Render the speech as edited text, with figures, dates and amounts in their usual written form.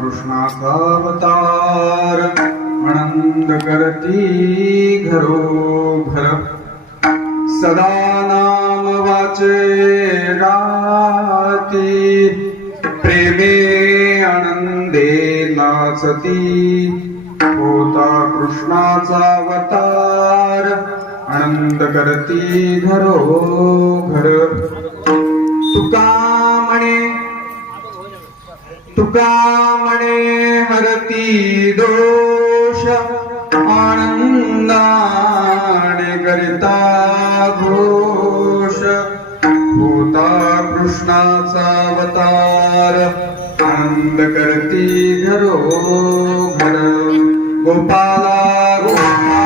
कृष्णाचा अवतार आनंद करती घरोघर सदा नाम वाचे राती प्रेमे आनंदे नाचती होता कृष्णाचा अवतार आनंद करती घरोघर तुका म्हणे हरती दोष आनंदाने करिता घोष होता कृष्णाचा अवतार आनंद करती घरोघर गोपाला गोपाला